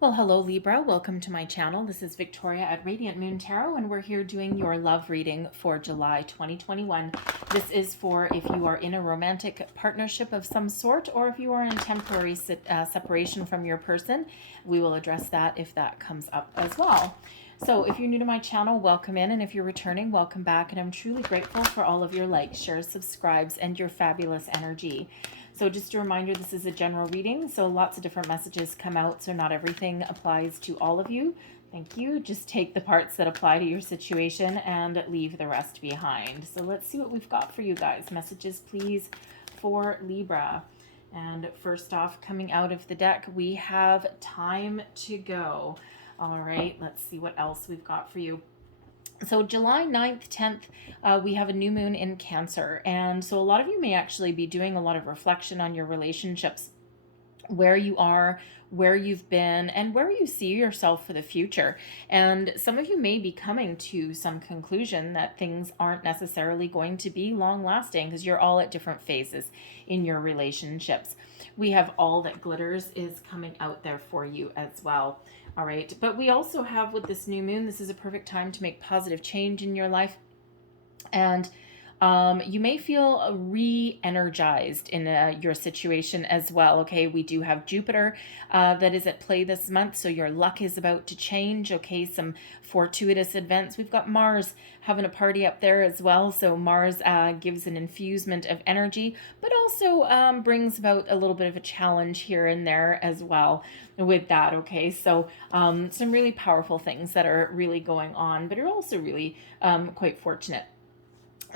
Well, hello Libra, welcome to my channel. This is Victoria at Radiant Moon Tarot, and we're here doing your love reading for July 2021. This is for if you are in a romantic partnership of some sort, or if you are in temporary separation from your person. We will address that if that comes up as well. So if you're new to my channel, welcome in, and if you're returning, welcome back, and I'm truly grateful for all of your likes, shares, subscribes, and your fabulous energy. So just a reminder, this is a general reading, so lots of different messages come out, so not everything applies to all of you. Thank you. Just take the parts that apply to your situation and leave the rest behind. So let's see what we've got for you guys. Messages, please, for Libra. And first off, coming out of the deck, we have time to go. All right, let's see what else we've got for you. So July 9th, 10th, we have a new moon in Cancer. And so a lot of you may actually be doing a lot of reflection on your relationships, where you are, where you've been, and where you see yourself for the future. And some of you may be coming to some conclusion that things aren't necessarily going to be long lasting because you're all at different phases in your relationships. We have All That Glitters is coming out there for you as well. All right. But we also have, with this new moon, this is a perfect time to make positive change in your life. And you may feel re-energized in your situation as well. Okay, we do have Jupiter that is at play this month, so your luck is about to change. Okay, some fortuitous events. We've got Mars having a party up there as well, so Mars gives an infusement of energy, but also brings about a little bit of a challenge here and there as well with that. Okay, so some really powerful things that are really going on, but are also really quite fortunate.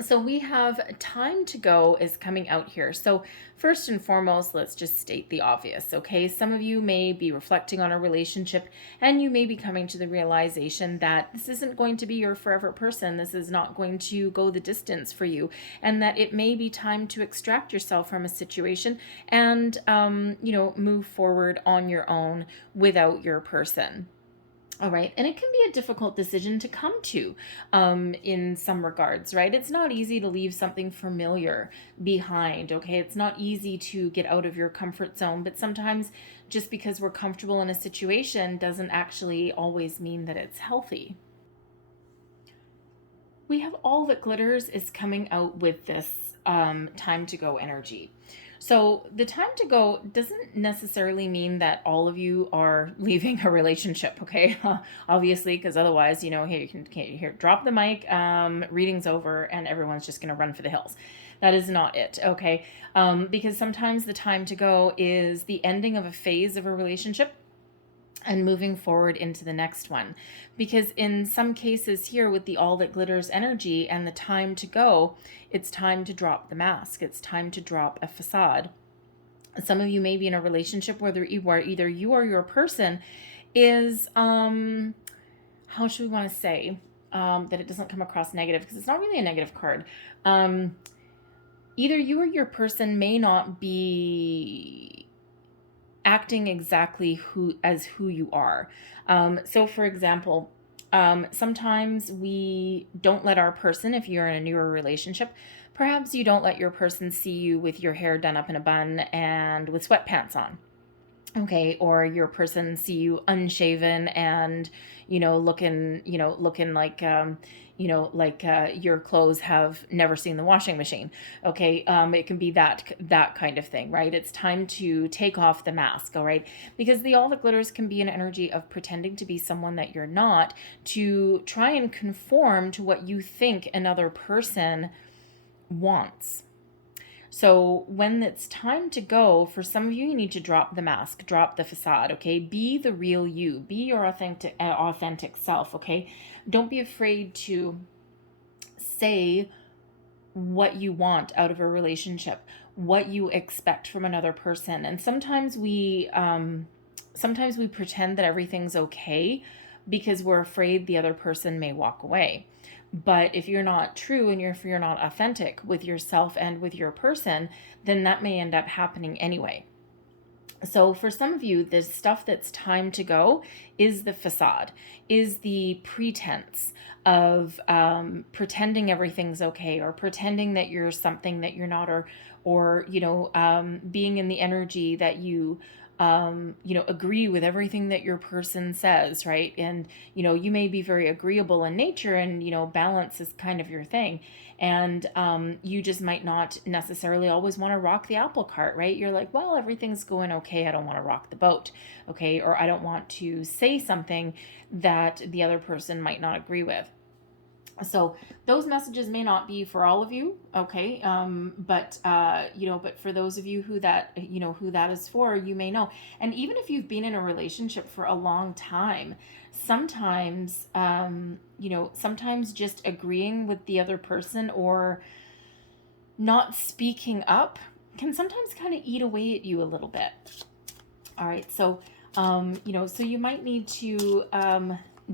So we have Time to Go is coming out here. So first and foremost, let's just state the obvious, okay? Some of you may be reflecting on a relationship and you may be coming to the realization that this isn't going to be your forever person. This is not going to go the distance for you, and that it may be time to extract yourself from a situation and, move forward on your own without your person. All right. And it can be a difficult decision to come to in some regards, right? It's not easy to leave something familiar behind, okay? It's not easy to get out of your comfort zone, but sometimes just because we're comfortable in a situation doesn't actually always mean that it's healthy. We have All That Glitters is coming out with this Time to Go energy. So the time to go doesn't necessarily mean that all of you are leaving a relationship, okay? Obviously, because otherwise, hey, you can here, drop the mic, reading's over, and everyone's just going to run for the hills. That is not it, okay? Because sometimes the time to go is the ending of a phase of a relationship and moving forward into the next one. Because in some cases here with the All That Glitters energy and the time to go, it's time to drop the mask. It's time to drop a facade. Some of you may be in a relationship where either you or your person is, how should we want to say, that it doesn't come across negative, because it's not really a negative card. Either you or your person may not be acting exactly who you are. So for example, sometimes we don't let our person, if you're in a newer relationship, perhaps you don't let your person see you with your hair done up in a bun and with sweatpants on. Okay, or your person see you unshaven and looking like your clothes have never seen the washing machine. Okay, it can be that kind of thing, right? It's time to take off the mask, all right? Because the All That Glitters can be an energy of pretending to be someone that you're not, to try and conform to what you think another person wants. So when it's time to go, for some of you, you need to drop the mask, drop the facade, okay? Be the real you. Be your authentic self, okay? Don't be afraid to say what you want out of a relationship, what you expect from another person. And sometimes we pretend that everything's okay because we're afraid the other person may walk away. But if you're not true and if you're not authentic with yourself and with your person, then that may end up happening anyway. So for some of you, the stuff that's time to go is the facade, is the pretense of pretending everything's okay, or pretending that you're something that you're not, or being in the energy that you agree with everything that your person says, right? And, you may be very agreeable in nature, and, balance is kind of your thing. And you just might not necessarily always want to rock the apple cart, right? You're like, well, everything's going okay. I don't want to rock the boat, okay? Or I don't want to say something that the other person might not agree with. So those messages may not be for all of you, okay? But for those of you who that is for, you may know. And even if you've been in a relationship for a long time, sometimes sometimes just agreeing with the other person or not speaking up can sometimes kind of eat away at you a little bit. All right, so so you might need to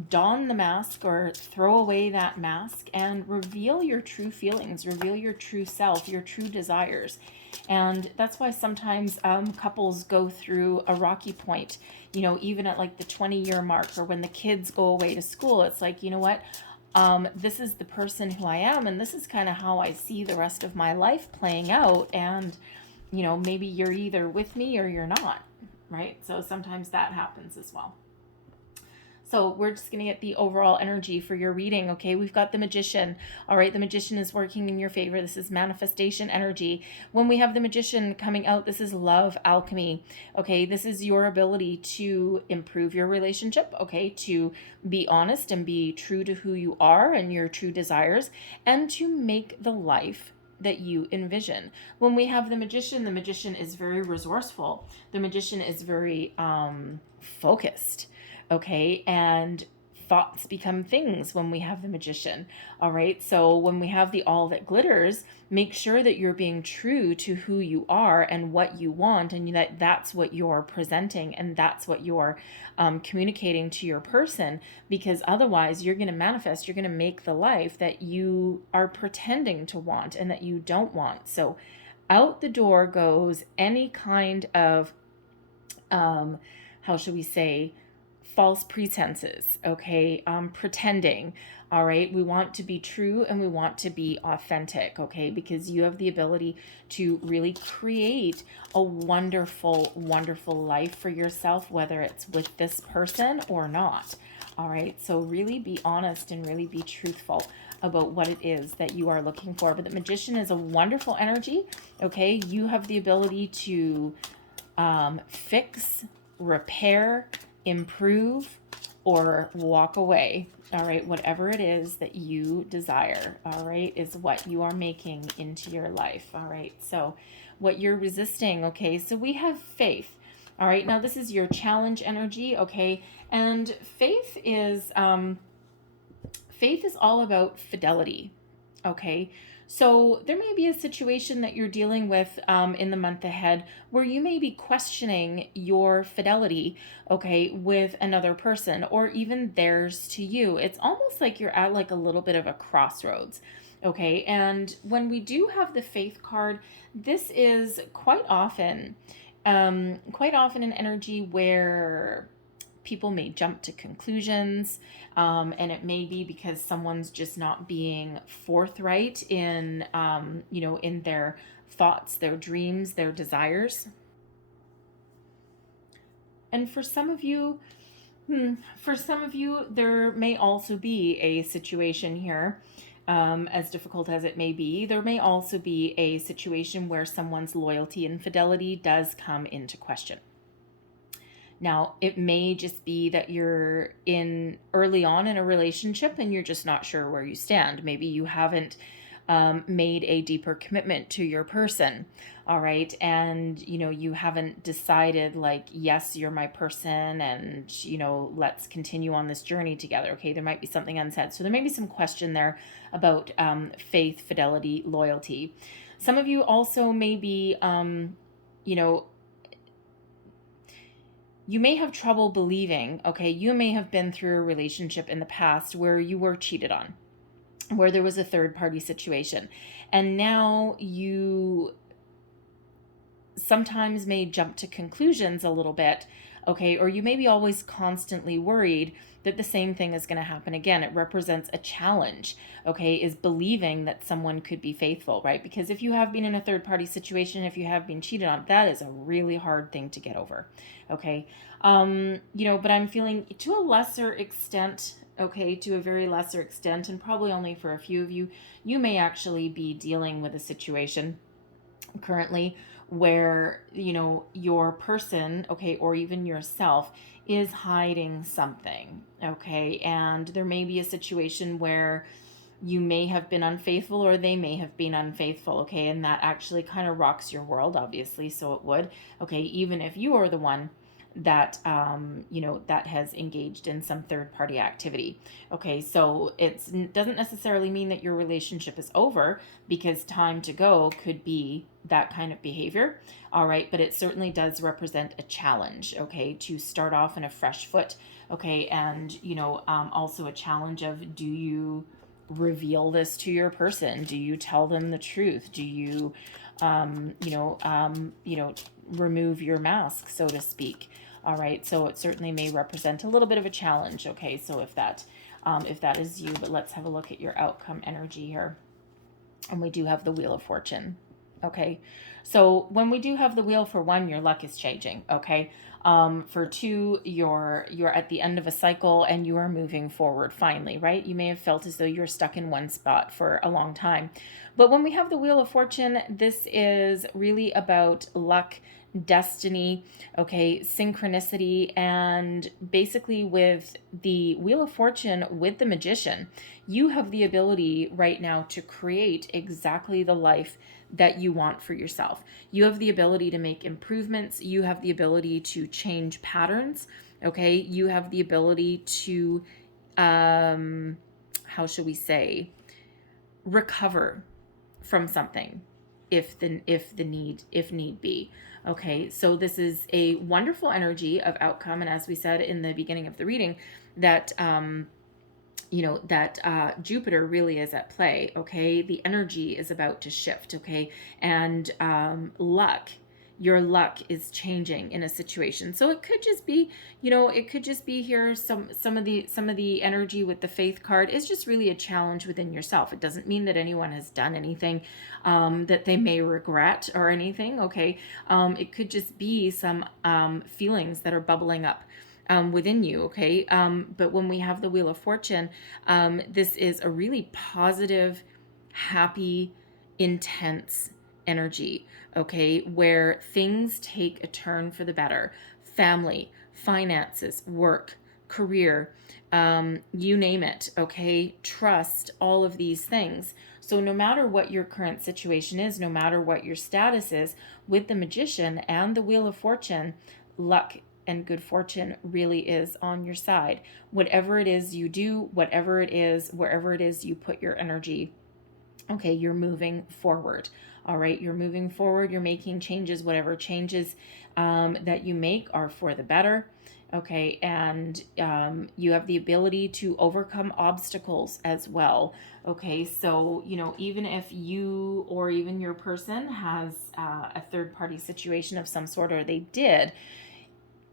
don the mask or throw away that mask and reveal your true feelings, reveal your true self, your true desires. And that's why sometimes couples go through a rocky point, even at like the 20-year mark, or when the kids go away to school. It's like, you know what? This is the person who I am, and this is kind of how I see the rest of my life playing out. And, maybe you're either with me or you're not, right? So sometimes that happens as well. So we're just going to get the overall energy for your reading, okay? We've got the Magician. All right, the Magician is working in your favor. This is manifestation energy. When we have the Magician coming out, this is love alchemy, okay? This is your ability to improve your relationship, okay? To be honest and be true to who you are and your true desires, and to make the life that you envision. When we have the Magician is very resourceful. The Magician is very focused. Okay, and thoughts become things when we have the Magician. All right, so when we have the All That Glitters, make sure that you're being true to who you are and what you want, and that's what you're presenting, and that's what you're communicating to your person, because otherwise you're going to manifest, you're going to make the life that you are pretending to want and that you don't want. So out the door goes any kind of, how should we say, false pretenses, okay? Pretending, all right? We want to be true and we want to be authentic, okay? Because you have the ability to really create a wonderful, wonderful life for yourself, whether it's with this person or not, all right? So really be honest and really be truthful about what it is that you are looking for. But the Magician is a wonderful energy, okay? You have the ability to fix, repair, improve, or walk away. All right, whatever it is that you desire, all right, is what you are making into your life. All right, so what you're resisting, okay, so we have faith. All right, now this is your challenge energy, okay, and faith is all about fidelity, okay. So there may be a situation that you're dealing with in the month ahead where you may be questioning your fidelity, okay, with another person, or even theirs to you. It's almost like you're at like a little bit of a crossroads, okay? And when we do have the Faith card, this is quite often an energy where people may jump to conclusions, and it may be because someone's just not being forthright in, in their thoughts, their dreams, their desires. And for some of you, there may also be a situation here, as difficult as it may be. There may also be a situation where someone's loyalty and fidelity does come into question. Now, it may just be that you're early on in a relationship and you're just not sure where you stand. Maybe you haven't made a deeper commitment to your person, all right? And, you haven't decided like, yes, you're my person and, let's continue on this journey together, okay? There might be something unsaid. So there may be some question there about faith, fidelity, loyalty. Some of you also may be, you may have trouble believing, okay, you may have been through a relationship in the past where you were cheated on, where there was a third-party situation, and now you sometimes may jump to conclusions a little bit okay? Or you may be always constantly worried that the same thing is going to happen again. It represents a challenge, okay, is believing that someone could be faithful, right? Because if you have been in a third party situation, if you have been cheated on, that is a really hard thing to get over, okay? But I'm feeling to a lesser extent, okay, to a very lesser extent, and probably only for a few of you, you may actually be dealing with a situation currently where your person, okay, or even yourself is hiding something, okay, and there may be a situation where you may have been unfaithful or they may have been unfaithful, okay, and that actually kind of rocks your world, obviously, so it would, okay, even if you are the one that that has engaged in some third party activity, okay, so it doesn't necessarily mean that your relationship is over, because time to go could be that kind of behavior, all right, but it certainly does represent a challenge, okay, to start off in a fresh foot, okay, and also a challenge of, do you reveal this to your person? Do you tell them the truth? Do you remove your mask, so to speak? All right, so it certainly may represent a little bit of a challenge, okay, so if that is you. But let's have a look at your outcome energy here. And we do have the Wheel of Fortune, okay? So when we do have the wheel, for one, your luck is changing, okay? For two, you're at the end of a cycle and you are moving forward finally, right? You may have felt as though you're stuck in one spot for a long time. But when we have the Wheel of Fortune, this is really about luck, destiny, okay, synchronicity, and basically with the Wheel of Fortune, with the Magician, you have the ability right now to create exactly the life that you want for yourself. You have the ability to make improvements. You have the ability to change patterns, okay? You have the ability to, how should we say, recover from something if need be. Okay, so this is a wonderful energy of outcome, and as we said in the beginning of the reading, that Jupiter really is at play, okay? The energy is about to shift, okay? And your luck is changing in a situation. So it could just be, here some of the energy with the Faith card is just really a challenge within yourself. It doesn't mean that anyone has done anything that they may regret or anything, okay? It could just be some feelings that are bubbling up within you, okay? But when we have the Wheel of Fortune, this is a really positive, happy, intense energy, okay? Where things take a turn for the better. Family, finances, work, career, you name it, okay? Trust, all of these things. So no matter what your current situation is, no matter what your status is, with the Magician and the Wheel of Fortune, luck and good fortune really is on your side. Whatever it is you do, whatever it is, wherever it is you put your energy, okay, you're moving forward. All right, you're moving forward, you're making changes. Whatever changes that you make are for the better. Okay, and you have the ability to overcome obstacles as well. Okay, so, even if you or even your person has a third party situation of some sort, or they did,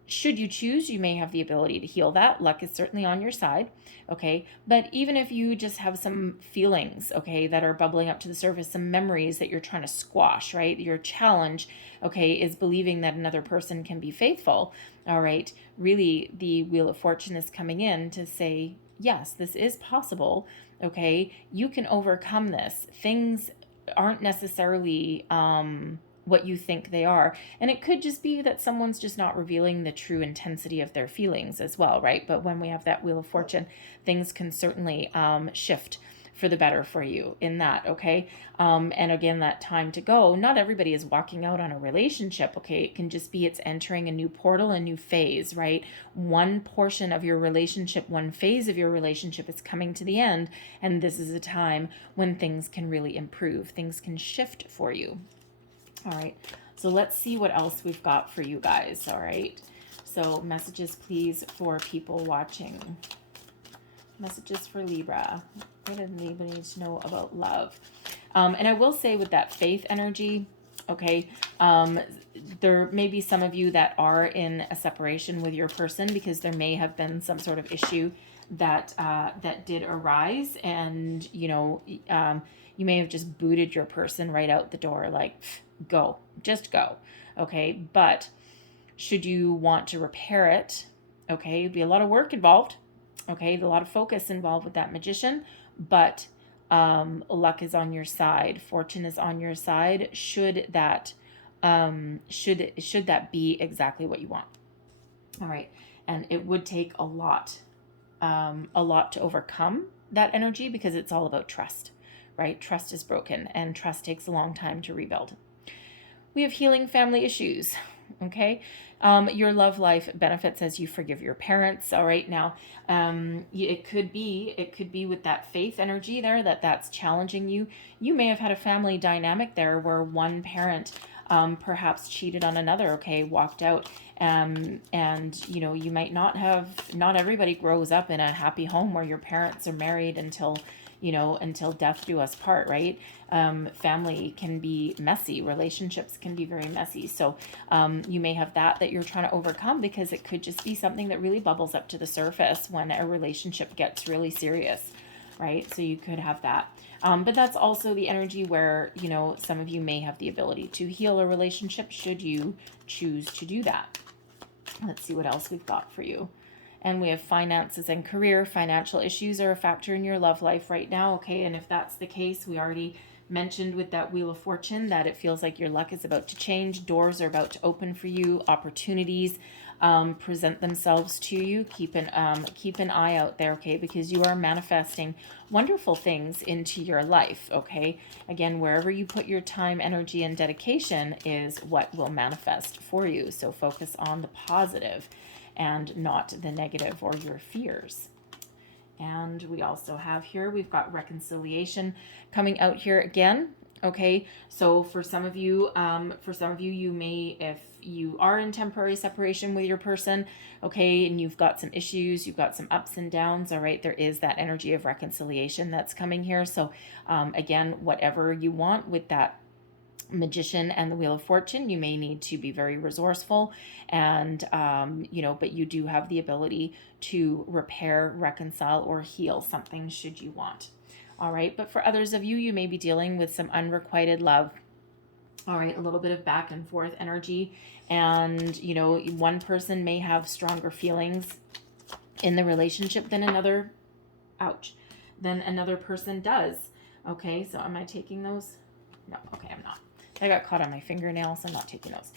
should you choose, you may have the ability to heal that. Luck is certainly on your side, okay? But even if you just have some feelings, okay, that are bubbling up to the surface, some memories that you're trying to squash, right? Your challenge, okay, is believing that another person can be faithful, all right? Really, the Wheel of Fortune is coming in to say, yes, this is possible, okay? You can overcome this. Things aren't necessarily what you think they are. And it could just be that someone's just not revealing the true intensity of their feelings as well, right? But when we have that Wheel of Fortune, things can certainly shift for the better for you in that, okay? And again, that time to go, not everybody is walking out on a relationship, okay? It can just be it's entering a new portal, a new phase, right? One portion of your relationship, one phase of your relationship is coming to the end, and this is a time when things can really improve. Things can shift for you. All right, so let's see what else we've got for you guys, all right? So messages, please, for people watching. Messages for Libra. What does Libra need to know about love? And I will say with that Faith energy, Okay. There may be some of you that are in a separation with your person because there may have been some sort of issue that that did arise, and you may have just booted your person right out the door, like, go, just go. Okay. But should you want to repair it, okay, it'd be a lot of work involved. Okay. A lot of focus involved with that Magician, but luck is on your side, fortune is on your side, should that be exactly what you want. All right. And it would take a lot to overcome that energy, because it's all about trust, right? Trust is broken, and trust takes a long time to rebuild. We have healing family issues. Okay. Your love life benefits as you forgive your parents. All right. Now, it could be with that faith energy there, that's challenging you. You may have had a family dynamic there where one parent, perhaps cheated on another. Okay. Walked out. And you might not everybody grows up in a happy home where your parents are married until death do us part, right? Family can be messy. Relationships can be very messy. So you may have that you're trying to overcome, because it could just be something that really bubbles up to the surface when a relationship gets really serious, right? So you could have that. But that's also the energy where, some of you may have the ability to heal a relationship should you choose to do that. Let's see what else we've got for you. And we have finances and career. Financial issues are a factor in your love life right now. Okay. And if that's the case, we already mentioned with that Wheel of Fortune that it feels like your luck is about to change. Doors are about to open for you. Opportunities present themselves to you. Keep an eye out there, okay? Because you are manifesting wonderful things into your life, okay? Again, wherever you put your time, energy, and dedication is what will manifest for you. So focus on the positive and not the negative or your fears. And we also have here, we've got reconciliation coming out here again. Okay, so for some of you, you may, if you are in temporary separation with your person, okay, and you've got some issues, you've got some ups and downs, all right, there is that energy of reconciliation that's coming here. So again, whatever you want with that Magician and the Wheel of Fortune, you may need to be very resourceful, and but you do have the ability to repair, reconcile, or heal something should you want. All right, but for others of you, you may be dealing with some unrequited love. All right, a little bit of back and forth energy, and one person may have stronger feelings in the relationship than another. Ouch. Than another person does. Okay, so am I taking those? No, okay, I'm not. I got caught on my fingernails, so I'm not taking those.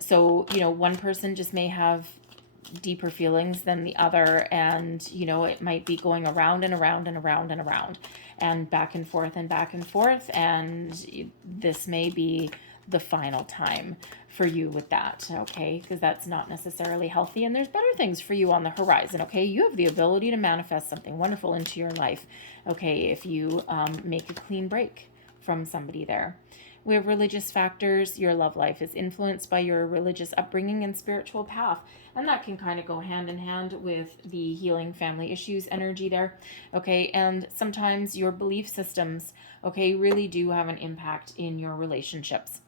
So, one person just may have deeper feelings than the other, and, it might be going around and around and around and around and back and forth and back and forth. And this may be the final time for you with that, okay? Because that's not necessarily healthy, and there's better things for you on the horizon, okay? You have the ability to manifest something wonderful into your life, okay, if you make a clean break from somebody there. We have religious factors. Your love life is influenced by your religious upbringing and spiritual path. And that can kind of go hand in hand with the healing family issues energy there. Okay. And sometimes your belief systems, okay, really do have an impact in your relationships.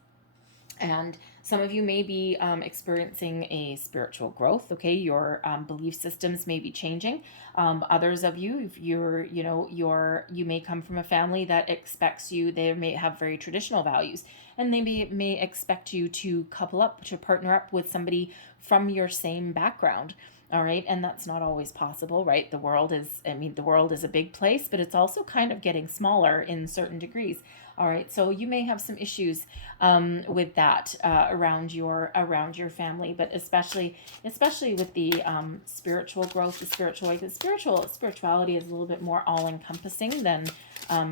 And some of you may be experiencing a spiritual growth. Okay, your belief systems may be changing. Others of you, if you may come from a family that expects you. They may have very traditional values, and they may expect you to couple up, to partner up with somebody from your same background. All right. And that's not always possible, right? The world is a big place, but it's also kind of getting smaller in certain degrees. All right. So you may have some issues with that around your family, but especially with the spiritual growth, the spiritual way. Because spirituality is a little bit more all encompassing than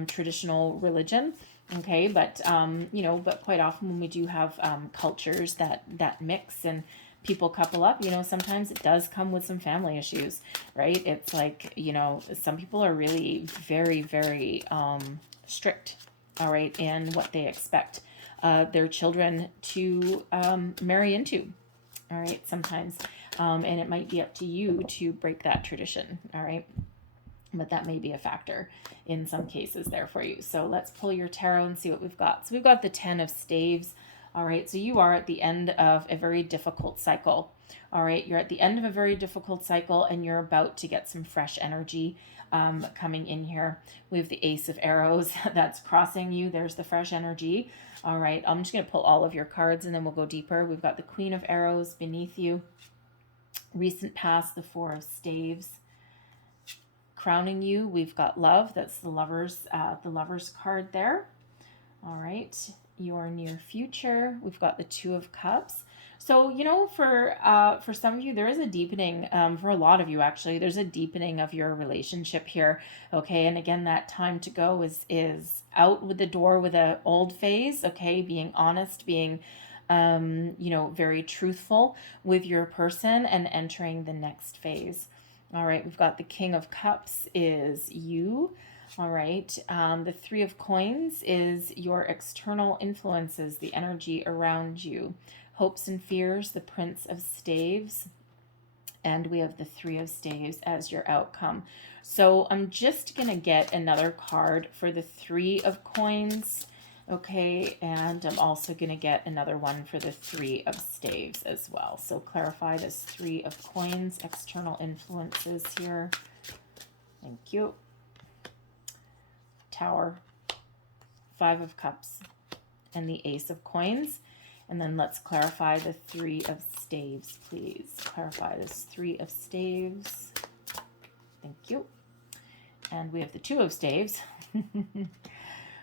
traditional religion. Okay. But but quite often when we do have cultures that mix and people couple up, sometimes it does come with some family issues, right? It's like, some people are really very, very strict, all right, in what they expect their children to marry into, all right, sometimes. And it might be up to you to break that tradition, all right? But that may be a factor in some cases there for you. So let's pull your tarot and see what we've got. So we've got the 10 of Staves. All right, so you are at the end of a very difficult cycle. All right, you're at the end of a very difficult cycle and you're about to get some fresh energy coming in here. We have the Ace of Arrows that's crossing you. There's the fresh energy. All right, I'm just going to pull all of your cards and then we'll go deeper. We've got the Queen of Arrows beneath you. Recent past, the Four of Staves. Crowning you, we've got love. That's the lovers card there. All right, your near future, we've got the Two of Cups. So, you know, for some of you, there is a deepening, for a lot of you actually, there's a deepening of your relationship here, okay? And again, that time to go is out with the door with an old phase, okay? Being honest, being, you know, very truthful with your person and entering the next phase. All right, we've got the King of Cups is you. All right, the Three of Coins is your external influences, the energy around you. Hopes and fears, the Prince of Staves. And we have the Three of Staves as your outcome. So I'm just going to get another card for the Three of Coins. Okay, and I'm also going to get another one for the Three of Staves as well. So clarify this Three of Coins, external influences here. Thank you. Tower, Five of Cups, and the Ace of Coins. And then let's clarify the Three of Staves, please. Clarify this Three of Staves. Thank you. And we have the Two of Staves.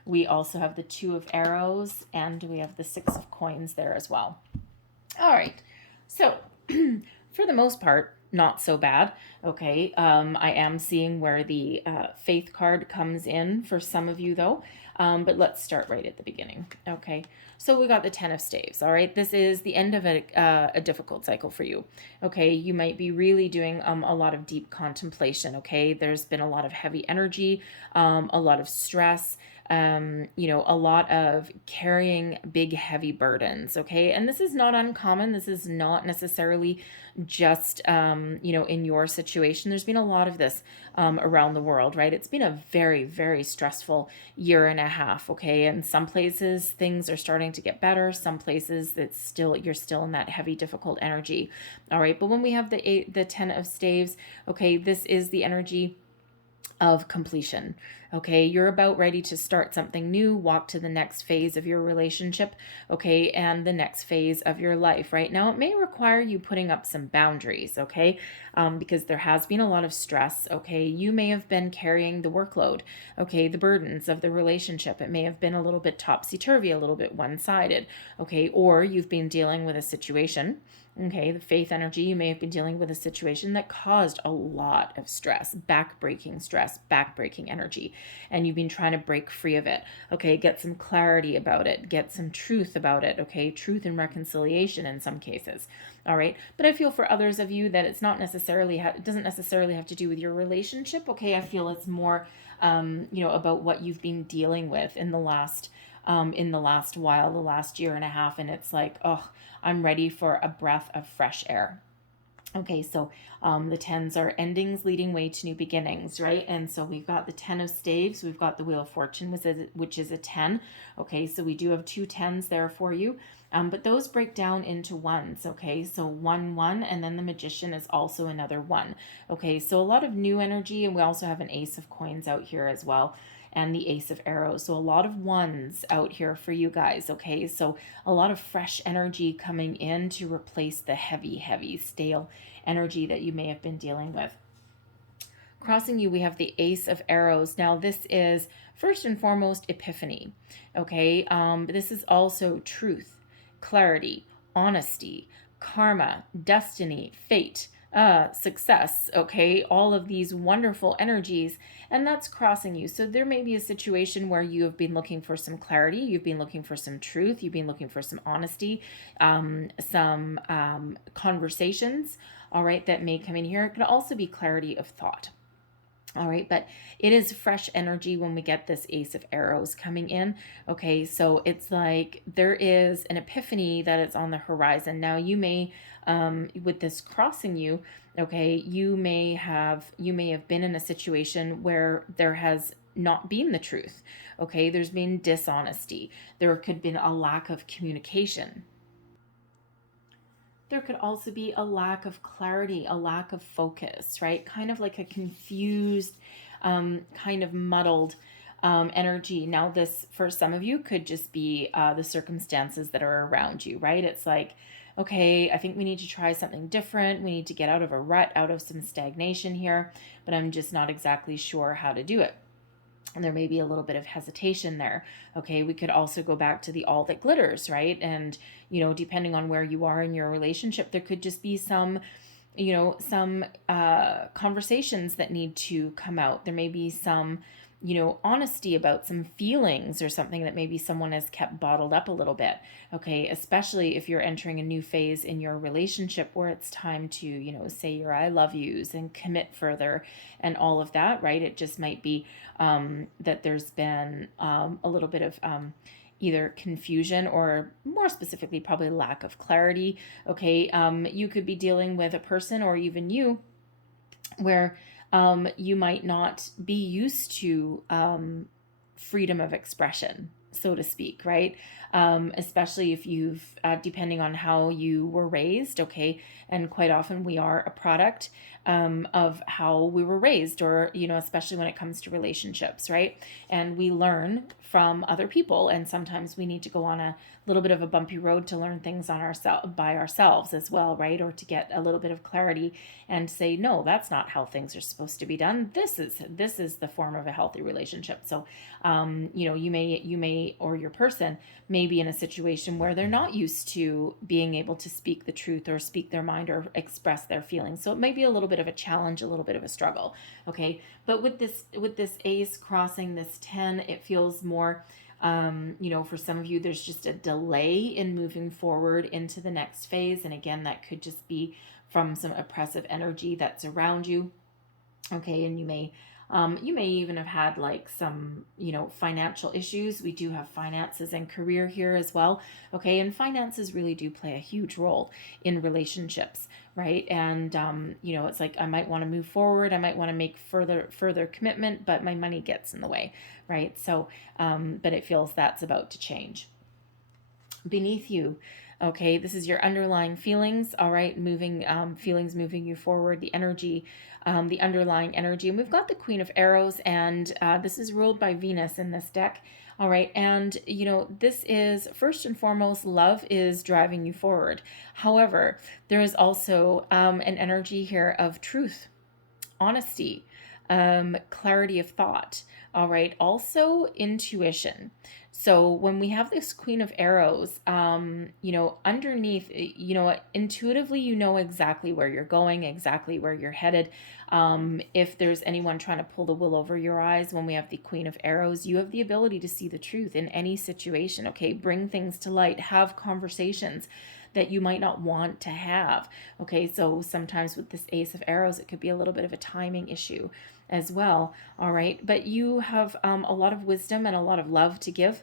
We also have the Two of Arrows, and we have the Six of Coins there as well. All right. So for the most part, not so bad. Okay. I am seeing where the Faith card comes in for some of you though. But let's start right at the beginning. Okay. So we got the Ten of Staves. All right. This is the end of a difficult cycle for you. Okay. You might be really doing a lot of deep contemplation. Okay. There's been a lot of heavy energy, a lot of stress, you know, a lot of carrying big, heavy burdens. Okay. And this is not uncommon. This is not necessarily just, you know, in your situation. There's been a lot of this around the world, right? It's been a very, very stressful year and a half. Okay. And some places things are starting to get better. Some places you're still in that heavy, difficult energy. All right. But when we have the Ten of Staves, okay, this is the energy of completion. Okay, you're about ready to start something new, walk to the next phase of your relationship, okay, and the next phase of your life. Right now, it may require you putting up some boundaries, okay, because there has been a lot of stress, okay. You may have been carrying the workload, okay, the burdens of the relationship. It may have been a little bit topsy-turvy, a little bit one-sided, okay, or you've been dealing with a situation. Okay, the Faith energy, you may have been dealing with a situation that caused a lot of stress, back-breaking energy, and you've been trying to break free of it. Okay, get some clarity about it, get some truth about it. Okay, truth and reconciliation in some cases. All right, but I feel for others of you that it's not necessarily, it doesn't necessarily have to do with your relationship. Okay, I feel it's more, you know, about what you've been dealing with in the last while, the last year and a half, and it's like, oh, I'm ready for a breath of fresh air. Okay, so the tens are endings leading way to new beginnings, right? And so we've got the Ten of Staves, we've got the Wheel of Fortune, which is a 10. Okay, so we do have two tens there for you, but those break down into ones. Okay, so 1, 1, and then the Magician is also another 1. Okay, so a lot of new energy, and we also have an Ace of Coins out here as well, and the Ace of Arrows. So a lot of ones out here for you guys, okay? So a lot of fresh energy coming in to replace the heavy, heavy, stale energy that you may have been dealing with. Crossing you, we have the Ace of Arrows. Now, this is first and foremost epiphany, okay? This is also truth, clarity, honesty, karma, destiny, fate, success, okay, all of these wonderful energies, and that's crossing you. So there may be a situation where you have been looking for some clarity, you've been looking for some truth, you've been looking for some honesty, some conversations, all right, that may come in here. It could also be clarity of thought. All right, but it is fresh energy when we get this Ace of Arrows coming in. Okay, so it's like there is an epiphany that is on the horizon. Now you may, with this crossing you, okay, you may have been in a situation where there has not been the truth. Okay, there's been dishonesty. There could have been a lack of communication. There could also be a lack of clarity, a lack of focus, right? Kind of like a confused, kind of muddled energy. Now, this for some of you could just be the circumstances that are around you, right? It's like, okay, I think we need to try something different. We need to get out of a rut, out of some stagnation here, but I'm just not exactly sure how to do it. And there may be a little bit of hesitation there. Okay, we could also go back to the all that glitters, right? And, depending on where you are in your relationship, there could just be some conversations that need to come out. There may be some honesty about some feelings or something that maybe someone has kept bottled up a little bit. Okay, especially if you're entering a new phase in your relationship where it's time to, say your I love yous and commit further and all of that, right? It just might be that there's been a little bit of either confusion or more specifically probably lack of clarity. Okay, you could be dealing with a person or even you where you might not be used to freedom of expression, so to speak, right? Especially if you've, depending on how you were raised, okay? And quite often we are a product of how we were raised, or, especially when it comes to relationships, right? And we learn from other people, and sometimes we need to go on a little bit of a bumpy road to learn things by ourselves as well, right? Or to get a little bit of clarity and say, no, that's not how things are supposed to be done. This is the form of a healthy relationship. So, you may, or your person may be in a situation where they're not used to being able to speak the truth or speak their mind or express their feelings. So it may be a little bit of a challenge, a little bit of a struggle. Okay. But with this ace crossing this 10, it feels more, for some of you, there's just a delay in moving forward into the next phase. And again, that could just be from some oppressive energy that's around you. Okay. And you may even have had like some, financial issues. We do have finances and career here as well. Okay. And finances really do play a huge role in relationships, right? And, it's like, I might want to move forward. I might want to make further commitment, but my money gets in the way, right? So, but it feels that's about to change. Beneath you, okay, this is your underlying feelings, all right, feelings moving you forward, the energy, the underlying energy. And we've got the Queen of Arrows, and this is ruled by Venus in this deck, all right. And, this is first and foremost, love is driving you forward. However, there is also an energy here of truth, honesty, clarity of thought, all right, also intuition. So when we have this Queen of Arrows, underneath, intuitively, exactly where you're going, exactly where you're headed. If there's anyone trying to pull the wool over your eyes, when we have the Queen of Arrows, you have the ability to see the truth in any situation, okay? Bring things to light, have conversations that you might not want to have. Okay, so sometimes with this Ace of Arrows, it could be a little bit of a timing issue as well. All right, but you have a lot of wisdom and a lot of love to give.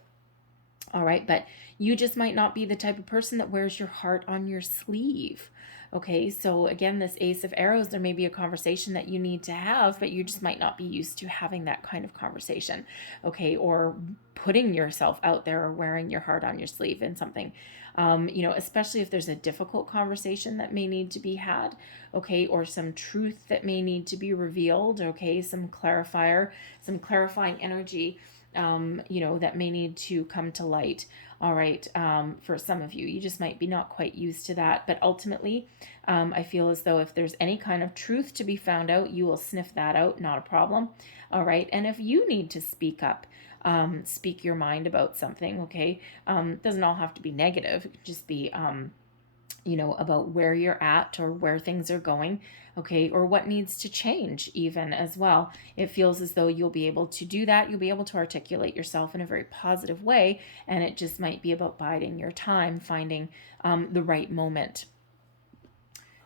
All right, but you just might not be the type of person that wears your heart on your sleeve. Okay, so again, this Ace of Arrows, there may be a conversation that you need to have, but you just might not be used to having that kind of conversation, okay, or putting yourself out there or wearing your heart on your sleeve in something, especially if there's a difficult conversation that may need to be had, okay, or some truth that may need to be revealed, okay, some clarifying energy, that may need to come to light. All right. For some of you, you just might be not quite used to that. But ultimately, I feel as though if there's any kind of truth to be found out, you will sniff that out. Not a problem. All right. And if you need to speak up, speak your mind about something, okay, doesn't all have to be negative. It could just be, about where you're at or where things are going, okay, or what needs to change even as well. It feels as though you'll be able to do that. You'll be able to articulate yourself in a very positive way, and it just might be about biding your time, finding the right moment.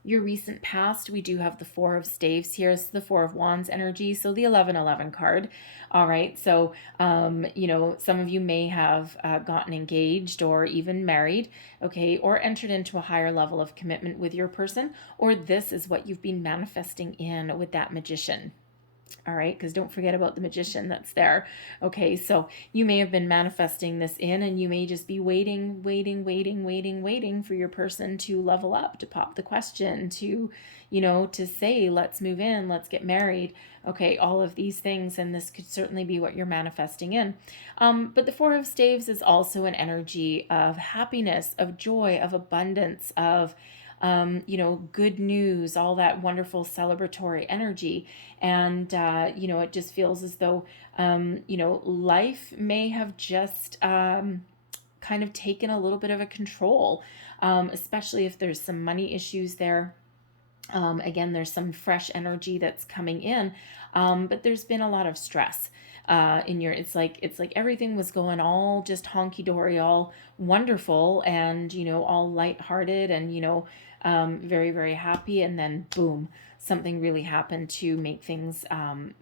Your recent past, we do have the Four of Staves here. It's the Four of Wands energy, so the 1111 card. All right, so, some of you may have gotten engaged or even married, okay, or entered into a higher level of commitment with your person, or this is what you've been manifesting in with that Magician. All right, because don't forget about the magician that's there. Okay, so you may have been manifesting this in, and you may just be waiting for your person to level up, to pop the question, to, to say, let's move in, let's get married. Okay, all of these things, and this could certainly be what you're manifesting in. But the Four of Staves is also an energy of happiness, of joy, of abundance, of good news, all that wonderful celebratory energy. And, it just feels as though, life may have just kind of taken a little bit of a control, especially if there's some money issues there. Again, there's some fresh energy that's coming in, but there's been a lot of stress in your. It's like everything was going all just honky dory, all wonderful, and all lighthearted, and very very happy, and then boom, something really happened to make things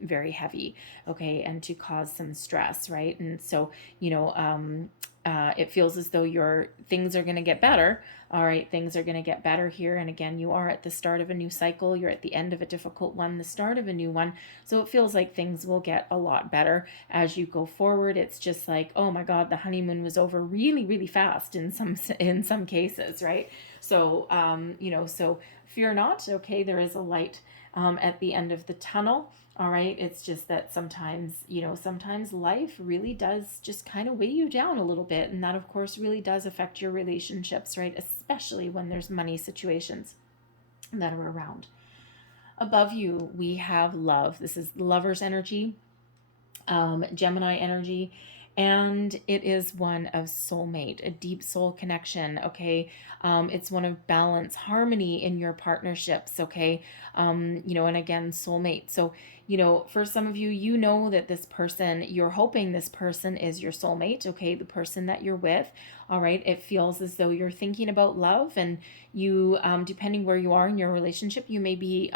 very heavy, okay, and to cause some stress, right? And so it feels as though your things are going to get better. All right, things are going to get better here. And again, you are at the start of a new cycle. You're at the end of a difficult one, the start of a new one. So it feels like things will get a lot better as you go forward. It's just like, oh my God, the honeymoon was over really, really fast in some cases, right? So, so fear not. Okay, there is a light at the end of the tunnel. All right. It's just that sometimes life really does just kind of weigh you down a little bit. And that, of course, really does affect your relationships, right? Especially when there's money situations that are around. Above you, we have love. This is lover's energy, Gemini energy. And it is one of soulmate, a deep soul connection. Okay. It's one of balance, harmony in your partnerships. Okay. And again, soulmate. So, for some of you, that this person, you're hoping this person is your soulmate. Okay. The person that you're with. All right. It feels as though you're thinking about love, and you, depending where you are in your relationship, you may be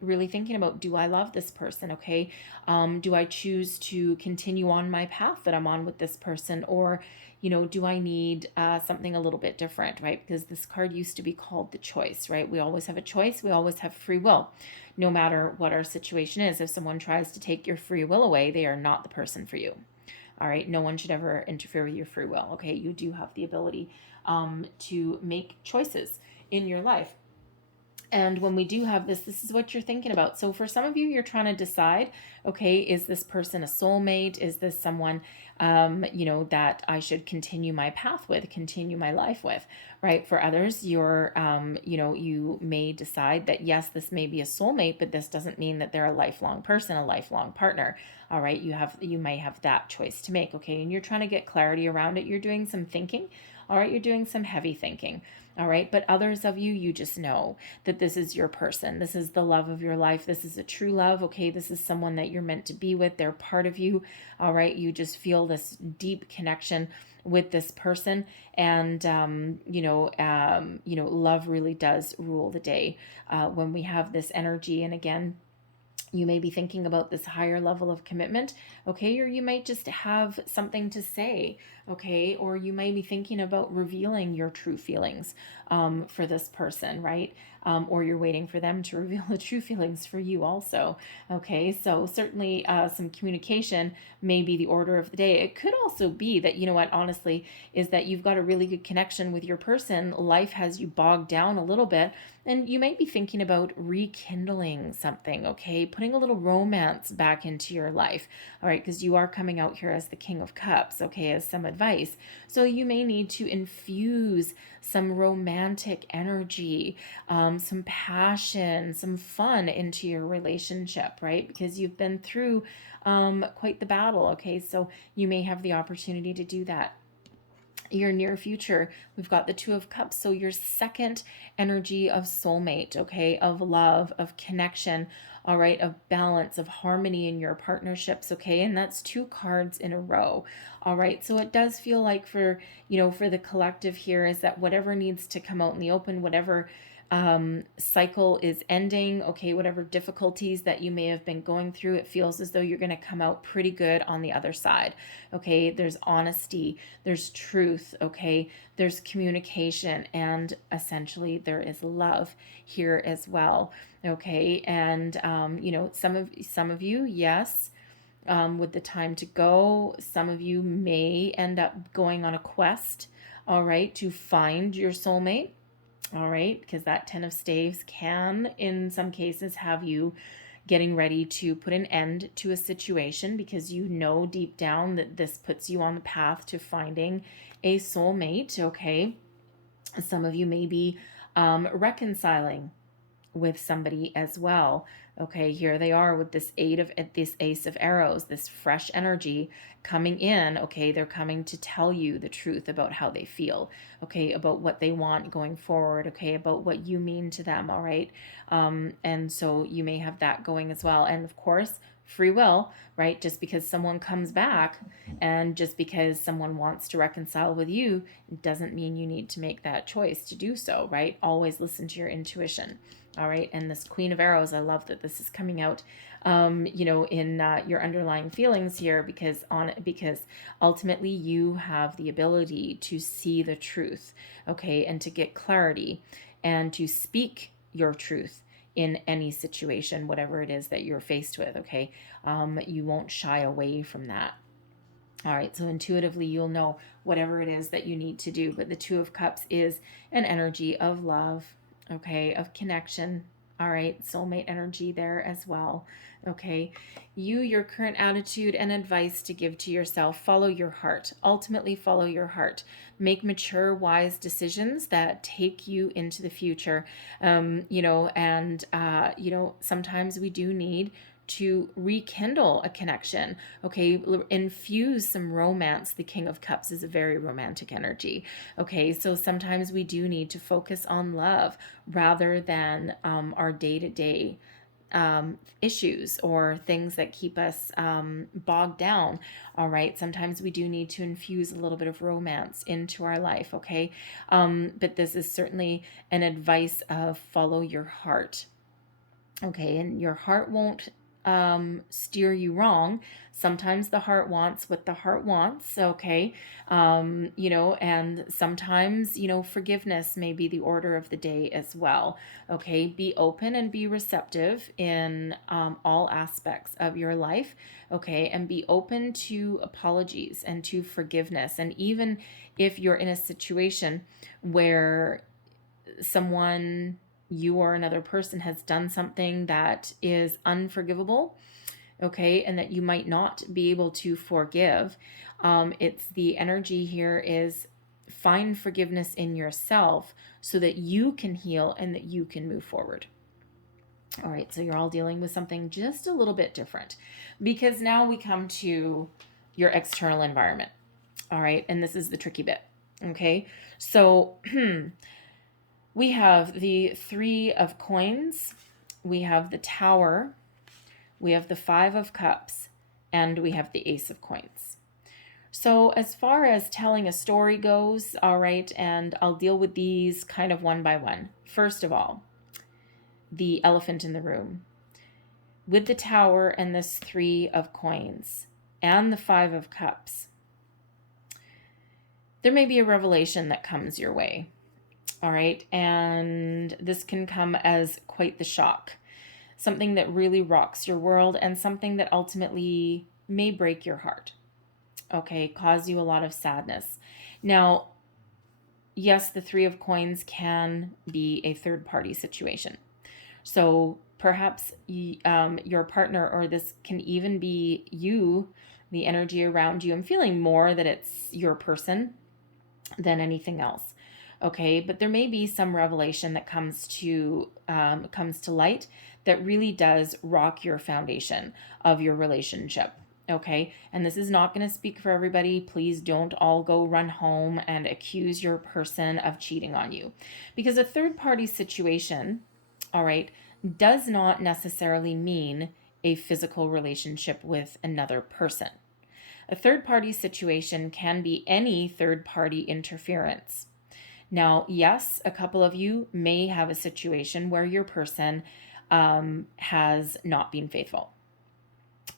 really thinking about, do I love this person? Okay. Do I choose to continue on my path that I'm on with this person, or do I need something a little bit different, right? Because this card used to be called the choice, right? We always have a choice. We always have free will, no matter what our situation is. If someone tries to take your free will away, they are not the person for you. All right. No one should ever interfere with your free will. Okay. You do have the ability to make choices in your life. And when we do have this is what you're thinking about. So for some of you, you're trying to decide, okay, is this person a soulmate? Is this someone, that I should continue my path with, continue my life with, right? For others, you're, you may decide that, yes, this may be a soulmate, but this doesn't mean that they're a lifelong person, a lifelong partner. All right. You may have that choice to make. Okay. And you're trying to get clarity around it. You're doing some thinking. All right. You're doing some heavy thinking. All right. But others of you, you just know that this is your person. This is the love of your life. This is a true love. Okay. This is someone that you're meant to be with. They're part of you. All right. You just feel this deep connection with this person. And, love really does rule the day when we have this energy. And again, you may be thinking about this higher level of commitment, okay? Or you might just have something to say, okay? Or you might be thinking about revealing your true feelings for this person, right? Or you're waiting for them to reveal the true feelings for you also, okay? So certainly some communication may be the order of the day. It could also be that, honestly, is that you've got a really good connection with your person. Life has you bogged down a little bit, and you might be thinking about rekindling something, okay? Putting a little romance back into your life, all right? Because you are coming out here as the King of Cups, okay, as some advice. So you may need to infuse some romantic energy, some passion, some fun into your relationship, right? Because you've been through quite the battle, okay? So you may have the opportunity to do that. Your near future, we've got the Two of Cups. So your second energy of soulmate, okay, of love, of connection, all right, of balance, of harmony in your partnerships, okay, and that's two cards in a row. All right, so it does feel like for the collective here is that whatever needs to come out in the open, whatever cycle is ending, okay, whatever difficulties that you may have been going through, it feels as though you're going to come out pretty good on the other side, okay? There's honesty, there's truth, okay? There's communication, and essentially there is love here as well, okay? And, you know, some of you, yes, with the time to go, some of you may end up going on a quest, all right, to find your soulmate. All right, because that 10 of staves can, in some cases, have you getting ready to put an end to a situation because you know deep down that this puts you on the path to finding a soulmate, okay? Some of you may be reconciling with somebody as well. Okay, here they are with this ace of arrows, this fresh energy coming in. Okay, they're coming to tell you the truth about how they feel, okay, about what they want going forward, okay, about what you mean to them. All right, and so you may have that going as well. And of course, free will, right? Just because someone comes back and just because someone wants to reconcile with you doesn't mean you need to make that choice to do so, right? Always listen to your intuition. All right, and this Queen of Arrows, I love that this is coming out, you know, in your underlying feelings here, because ultimately you have the ability to see the truth, okay, and to get clarity and to speak your truth in any situation, whatever it is that you're faced with, okay? You won't shy away from that. All right, so intuitively you'll know whatever it is that you need to do, but the Two of Cups is an energy of love, okay, of connection. All right, soulmate energy there as well, okay? Your current attitude and advice to give to yourself, follow your heart. Ultimately, follow your heart. Make mature, wise decisions that take you into the future, you know, and, you know, sometimes we do need to rekindle a connection, okay, infuse some romance. The King of Cups is a very romantic energy, okay, so sometimes we do need to focus on love rather than our day-to-day issues or things that keep us bogged down. All right, sometimes we do need to infuse a little bit of romance into our life, okay, but this is certainly an advice of follow your heart, okay, and your heart won't steer you wrong. Sometimes the heart wants what the heart wants, okay? You know, and sometimes, you know, forgiveness may be the order of the day as well, okay? Be open and be receptive in all aspects of your life, okay? And be open to apologies and to forgiveness. And even if you're in a situation where someone, you or another person, has done something that is unforgivable, okay, and that you might not be able to forgive, it's the energy here is find forgiveness in yourself so that you can heal and that you can move forward. All right, so you're all dealing with something just a little bit different because now we come to your external environment. All right, and this is the tricky bit, okay? So we have the Three of Coins, we have the Tower, we have the Five of Cups, and we have the Ace of Coins. So as far as telling a story goes, all right, and I'll deal with these kind of one by one. First of all, the elephant in the room. With the Tower and this Three of Coins and the Five of Cups, there may be a revelation that comes your way. All right, and this can come as quite the shock, something that really rocks your world and something that ultimately may break your heart, okay, cause you a lot of sadness. Now, yes, the Three of Coins can be a third-party situation. So perhaps your partner, or this can even be you, the energy around you. I'm feeling more that it's your person than anything else. Okay, but there may be some revelation that comes to light that really does rock your foundation of your relationship. Okay, and this is not going to speak for everybody. Please don't all go run home and accuse your person of cheating on you, because a third party situation, all right, does not necessarily mean a physical relationship with another person. A third party situation can be any third party interference. Now, yes, a couple of you may have a situation where your person has not been faithful.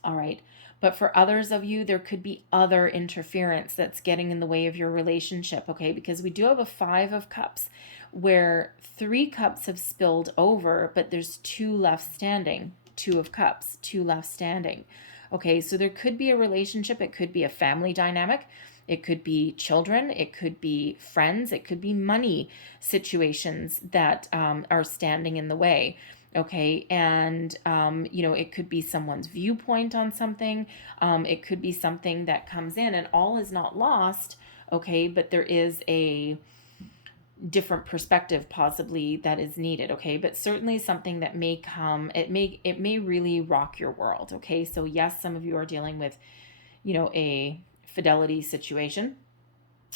All right. But for others of you, there could be other interference that's getting in the way of your relationship, okay? Because we do have a 5 of Cups where 3 cups have spilled over, but there's 2 left standing. 2 of Cups, 2 left standing. Okay, so there could be a relationship. It could be a family dynamic. It could be children. It could be friends. It could be money situations that are standing in the way. Okay, and it could be someone's viewpoint on something. It could be something that comes in, and all is not lost. Okay, but there is a different perspective possibly that is needed. Okay, but certainly something that may come. It may really rock your world. Okay, so yes, some of you are dealing with a fidelity situation.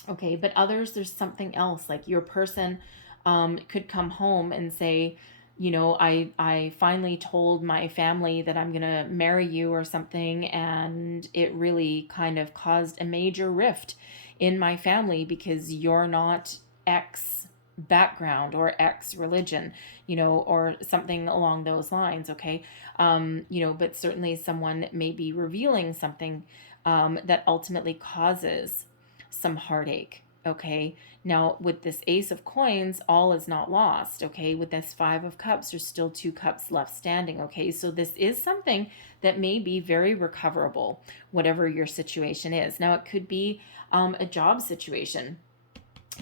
Okay, but others, there's something else. Like your person could come home and say, I finally told my family that I'm going to marry you or something, and it really kind of caused a major rift in my family because you're not X background or X religion, or something along those lines. Okay. But certainly someone may be revealing something that ultimately causes some heartache. Okay. Now, with this Ace of Coins, all is not lost. Okay. With this 5 of Cups, there's still 2 cups left standing. Okay. So this is something that may be very recoverable, whatever your situation is. Now, it could be a job situation.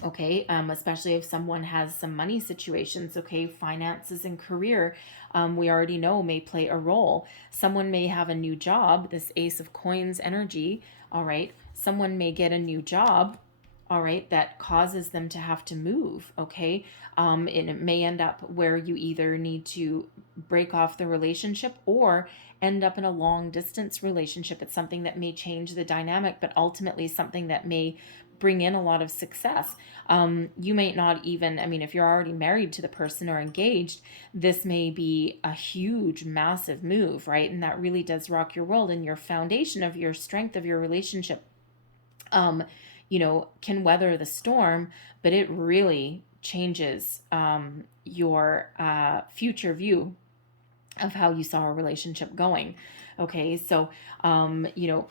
Okay, especially if someone has some money situations. Okay, finances and career, we already know may play a role. Someone may have a new job, this Ace of Coins energy. All right, someone may get a new job. All right, that causes them to have to move. Okay, and it may end up where you either need to break off the relationship or end up in a long distance relationship. It's something that may change the dynamic, but ultimately something that may bring in a lot of success. You may not even, if you're already married to the person or engaged, this may be a huge, massive move, right? And that really does rock your world, and your foundation of your strength of your relationship, can weather the storm, but it really changes your future view of how you saw a relationship going. Okay, so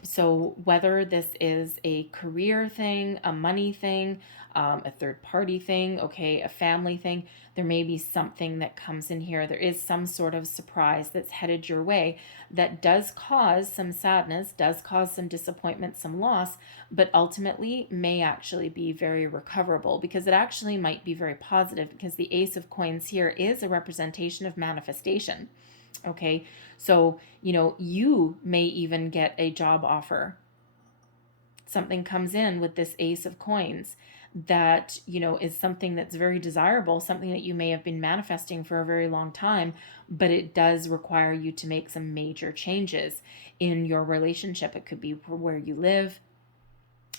so whether this is a career thing, a money thing, a third party thing, okay, a family thing, there may be something that comes in here. There is some sort of surprise that's headed your way that does cause some sadness, does cause some disappointment, some loss, but ultimately may actually be very recoverable, because it actually might be very positive, because the Ace of Coins here is a representation of manifestation. Okay, so you may even get a job offer. Something comes in with this Ace of Coins that is something that's very desirable, something that you may have been manifesting for a very long time, but it does require you to make some major changes in your relationship. It could be where you live.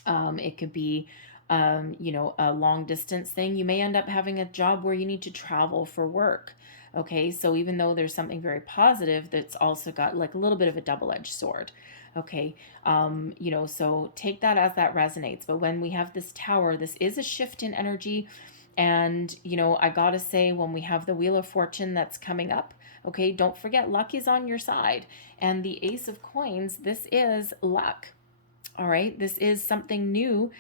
It could be a long distance thing. You may end up having a job where you need to travel for work. Okay, so even though there's something very positive, that's also got like a little bit of a double-edged sword. Okay, so take that as that resonates. But when we have this Tower, this is a shift in energy. And, I gotta say, when we have the Wheel of Fortune that's coming up, okay, don't forget luck is on your side. And the Ace of Coins, this is luck. All right, this is something new.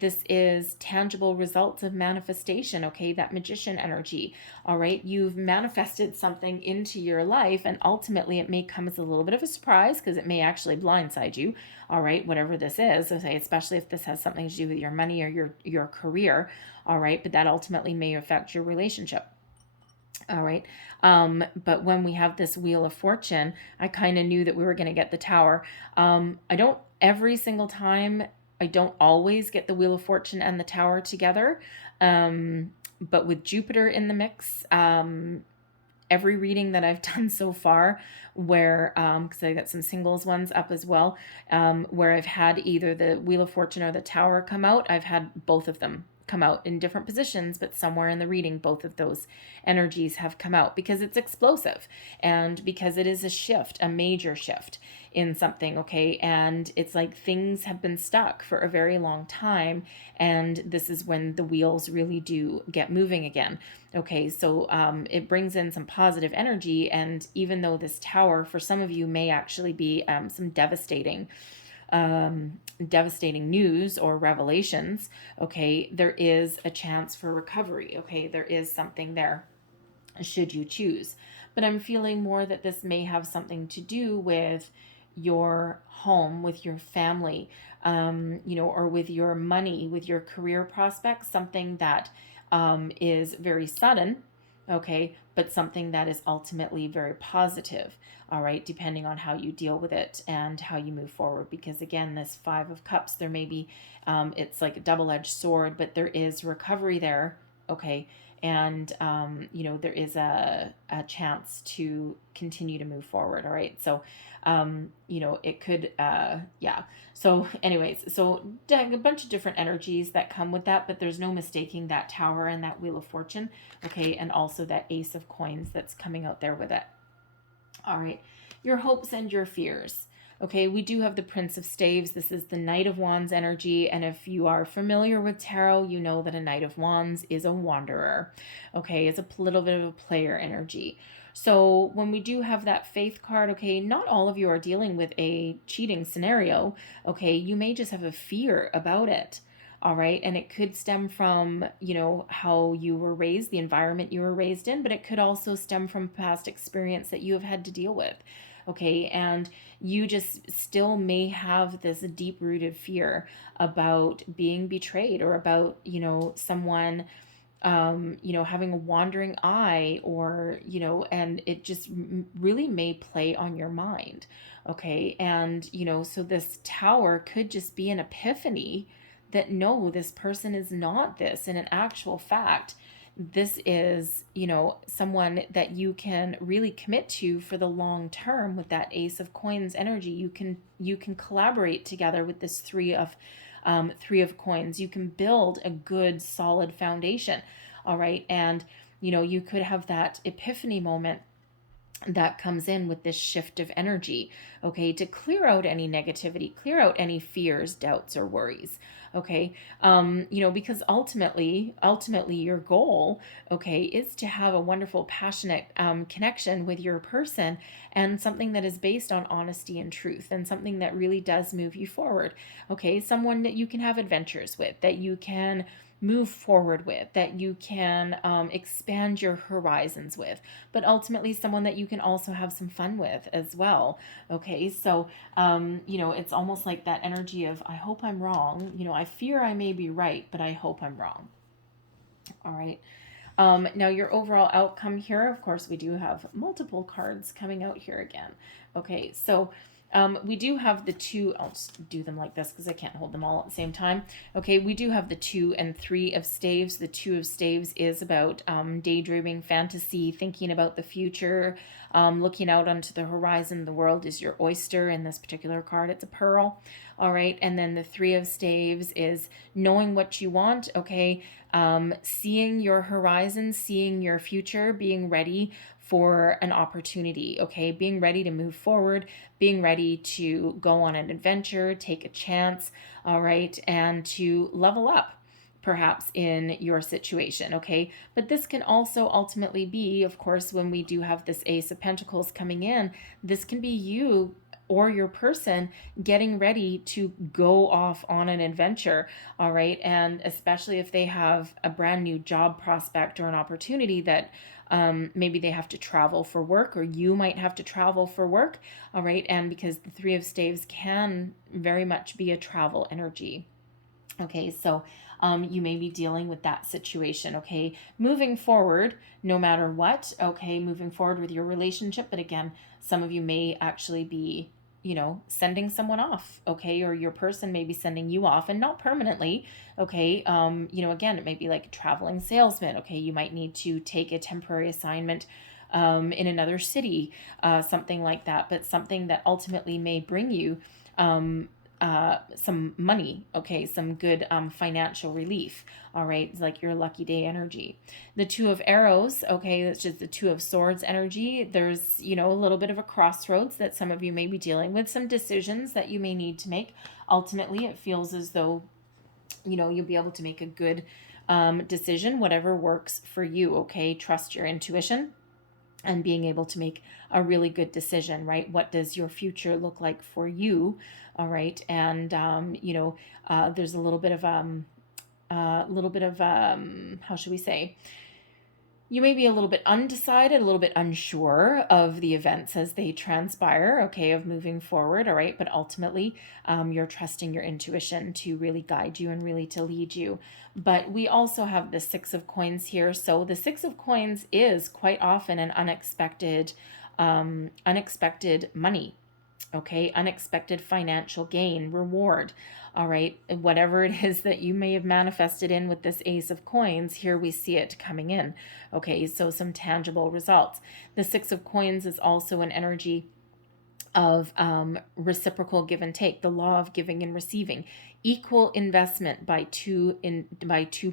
This is tangible results of manifestation. Okay, that Magician energy. All right, you've manifested something into your life, and ultimately it may come as a little bit of a surprise, because it may actually blindside you. All right, whatever this is, okay, especially if this has something to do with your money or your career. All right, but that ultimately may affect your relationship. All right. But when we have this Wheel of Fortune, I kind of knew that we were going to get the Tower. I don't every single time, I don't always get the Wheel of Fortune and the Tower together. But with Jupiter in the mix, every reading that I've done so far, where because I got some singles ones up as well, where I've had either the Wheel of Fortune or the Tower come out, I've had both of them come out in different positions, but somewhere in the reading, both of those energies have come out because it's explosive and because it is a shift, a major shift in something, okay? And it's like things have been stuck for a very long time, and this is when the wheels really do get moving again. Okay, so it brings in some positive energy, and even though this tower for some of you may actually be some devastating news or revelations, okay, there is a chance for recovery. Okay, there is something there should you choose. But I'm feeling more that this may have something to do with your home, with your family, or with your money, with your career prospects, something that is very sudden, okay, but something that is ultimately very positive, all right, depending on how you deal with it and how you move forward. Because again, this Five of Cups, there may be, it's like a double-edged sword, but there is recovery there, okay, and there is a chance to continue to move forward, all right? So it could so anyways, so a bunch of different energies that come with that, but there's no mistaking that tower and that Wheel of Fortune, okay, and also that Ace of Coins that's coming out there with it. All right, your hopes and your fears. Okay, we do have the Prince of Staves. This is the Knight of Wands energy. And if you are familiar with tarot, you know that a Knight of Wands is a wanderer. Okay, it's a little bit of a player energy. So when we do have that Faith card, okay, not all of you are dealing with a cheating scenario. Okay, you may just have a fear about it. All right, and it could stem from, how you were raised, the environment you were raised in, but it could also stem from past experience that you have had to deal with. Okay, and you just still may have this deep-rooted fear about being betrayed, or about, someone, having a wandering eye, or, and it just really may play on your mind. Okay, and, so this tower could just be an epiphany that, no, this person is not this. And in actual fact, this is, someone that you can really commit to for the long term with that Ace of Coins energy. You can collaborate together with this Three of Coins. You can build a good, solid foundation. All right. And, you could have that epiphany moment that comes in with this shift of energy, okay, to clear out any negativity, clear out any fears, doubts, or worries. Okay, because ultimately your goal, okay, is to have a wonderful, passionate connection with your person, and something that is based on honesty and truth, and something that really does move you forward. Okay, someone that you can have adventures with, that you can move forward with, that you can expand your horizons with, but ultimately someone that you can also have some fun with as well. Okay, so it's almost like that energy of, I hope I'm wrong, I fear I may be right, but I hope I'm wrong. All right. Now your overall outcome here, of course, we do have multiple cards coming out here again. Okay, so we do have the two, I'll just do them like this because I can't hold them all at the same time. Okay, we do have the 2 and 3 of Staves. The 2 of Staves is about daydreaming, fantasy, thinking about the future, looking out onto the horizon. The world is your oyster. In this particular card, it's a pearl. All right, and then the 3 of Staves is knowing what you want, okay, seeing your horizon, seeing your future, being ready for an opportunity, okay, being ready to move forward, being ready to go on an adventure, take a chance, all right, and to level up perhaps in your situation, okay? But this can also ultimately be, of course, when we do have this Ace of Pentacles coming in, this can be you or your person getting ready to go off on an adventure, all right? And especially if they have a brand new job prospect or an opportunity that maybe they have to travel for work, or you might have to travel for work, all right? And because the 3 of Staves can very much be a travel energy. Okay, so you may be dealing with that situation, okay? Moving forward, no matter what, okay, moving forward with your relationship, but again, some of you may actually be, sending someone off, okay? Or your person may be sending you off, and not permanently, okay? Again, it may be like a traveling salesman, okay? You might need to take a temporary assignment in another city, something like that, but something that ultimately may bring you some money, okay, some good financial relief. All right, it's like your lucky day energy. The Two of Arrows, okay, that's just the Two of Swords energy. There's, you know, a little bit of a crossroads that some of you may be dealing with, some decisions that you may need to make. Ultimately, it feels as though, you know, you'll be able to make a good decision, whatever works for you, okay? Trust your intuition and being able to make a really good decision, right? What does your future look like for you? All right. And, you know, there's a little bit of, how should we say? You may be a little bit undecided, a little bit unsure of the events as they transpire, okay, of moving forward, all right? But ultimately, you're trusting your intuition to really guide you and really to lead you. But we also have the Six of Coins here. So the Six of Coins is quite often an unexpected money, okay, unexpected financial gain, reward. All right, whatever it is that you may have manifested in with this Ace of Coins, here we see it coming in. Okay, so some tangible results. The Six of Coins is also an energy of reciprocal give and take, the law of giving and receiving, equal investment by two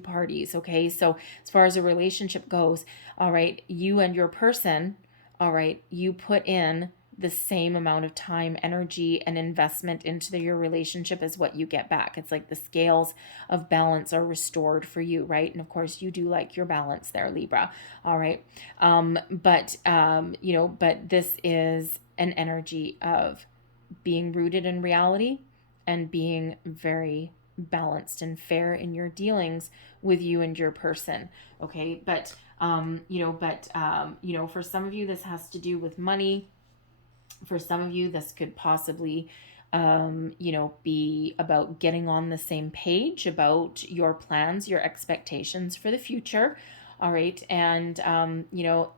parties. Okay, so as far as a relationship goes, all right, you and your person, all right, you put in the same amount of time, energy, and investment into your relationship as what you get back. It's like the scales of balance are restored for you, right? And of course, you do like your balance there, Libra. All right. You know, but this is an energy of being rooted in reality and being very balanced and fair in your dealings with you and your person. Okay. You know, for some of you, this has to do with money. For some of you, this could possibly, you know, be about getting on the same page about your plans, your expectations for the future. All right. And, you know,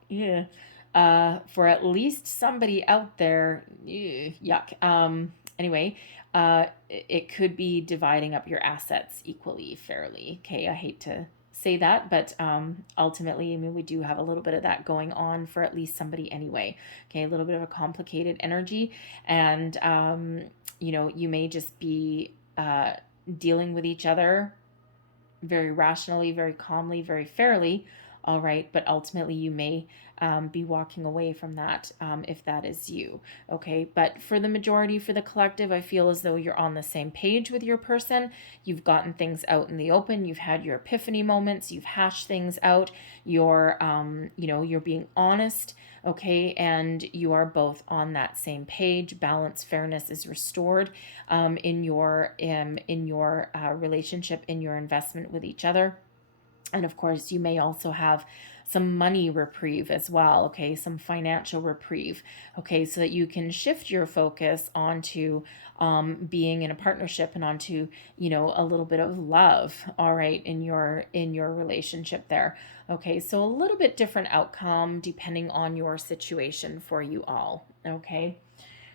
for at least somebody out there, yuck. Anyway, it could be dividing up your assets equally, fairly. Okay. I hate to say that, but ultimately, I mean, we do have a little bit of that going on for at least somebody anyway. Okay, a little bit of a complicated energy, and you know, you may just be dealing with each other very rationally, very calmly, very fairly. All right, but ultimately you may be walking away from that if that is you. Okay, but for the majority, for the collective, I feel as though you're on the same page with your person. You've gotten things out in the open. You've had your epiphany moments. You've hashed things out. You're, you know, you're being honest. Okay, and you are both on that same page. Balance, fairness is restored in your relationship, in your investment with each other. And of course, you may also have some money reprieve as well, okay, some financial reprieve, okay, so that you can shift your focus onto being in a partnership and onto, you know, a little bit of love, all right, in your relationship there. Okay, so a little bit different outcome depending on your situation for you all, okay.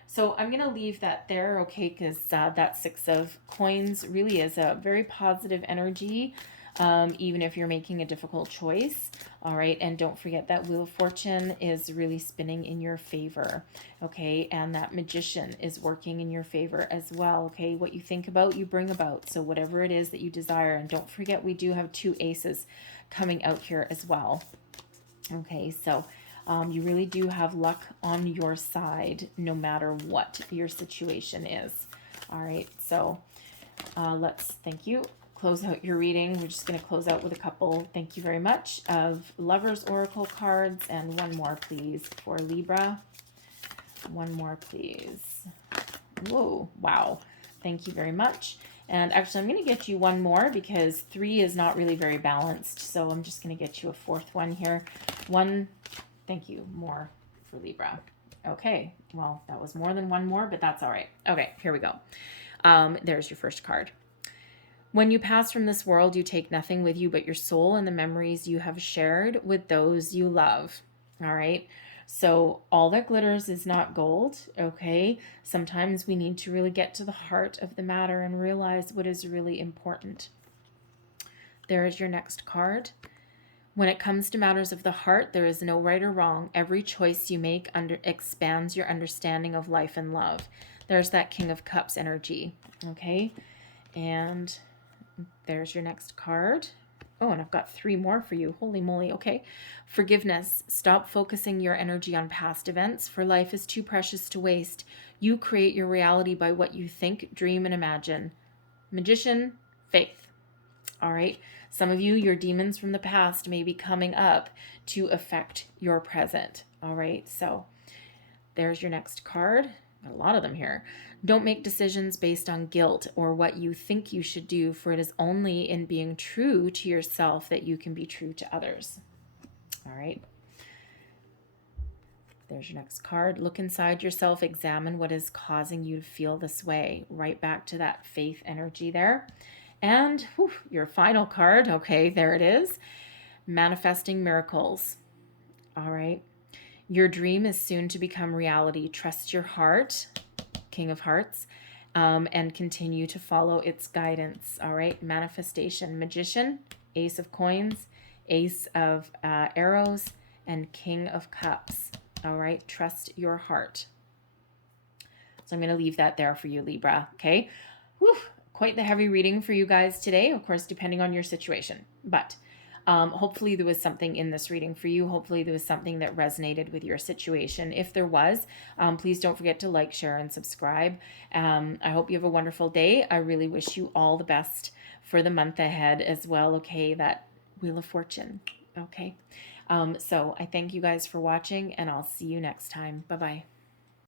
So I'm going to leave that there, okay, because that Six of Coins really is a very positive energy, even if you're making a difficult choice. All right, and don't forget that Wheel of Fortune is really spinning in your favor, okay, and that Magician is working in your favor as well, okay. What you think about, you bring about, so whatever it is that you desire. And don't forget, we do have two aces coming out here as well, okay. So you really do have luck on your side no matter what your situation is. All right, so thank you, close out your reading. We're just going to close out with a couple, thank you very much, of Lovers Oracle cards, and one more please for Libra. One more please. Whoa, wow, thank you very much. And actually, I'm going to get you one more because 3 is not really very balanced, so I'm just going to get you a 4th one here. One, thank you, more for Libra. Okay, well, that was more than one more, but that's all right. Okay, here we go. There's your first card. When you pass from this world, you take nothing with you but your soul and the memories you have shared with those you love. All right. So all that glitters is not gold. Okay. Sometimes we need to really get to the heart of the matter and realize what is really important. There is your next card. When it comes to matters of the heart, there is no right or wrong. Every choice you make expands your understanding of life and love. There's that King of Cups energy, okay? And there's your next card. Oh, and I've got 3 more for you. Holy moly. Okay. Forgiveness. Stop focusing your energy on past events, for life is too precious to waste. You create your reality by what you think, dream, and imagine. Magician, faith. All right. Some of you, your demons from the past may be coming up to affect your present. All right. So there's your next card. A lot of them here. Don't make decisions based on guilt or what you think you should do, for it is only in being true to yourself that you can be true to others. All right. There's your next card. Look inside yourself. Examine what is causing you to feel this way. Right back to that faith energy there. And your final card. Okay, there it is. Manifesting miracles. All right. Your dream is soon to become reality. Trust your heart, King of Hearts, and continue to follow its guidance. All right. Manifestation. Magician, Ace of Coins, Ace of Arrows, and King of Cups. All right. Trust your heart. So I'm going to leave that there for you, Libra. Okay. Whew. Quite the heavy reading for you guys today, of course, depending on your situation. But hopefully there was something in this reading for you. Hopefully there was something that resonated with your situation. If there was, please don't forget to like, share, and subscribe. I hope you have a wonderful day. I really wish you all the best for the month ahead as well. Okay, that Wheel of Fortune. Okay. So I thank you guys for watching, and I'll see you next time. Bye-bye.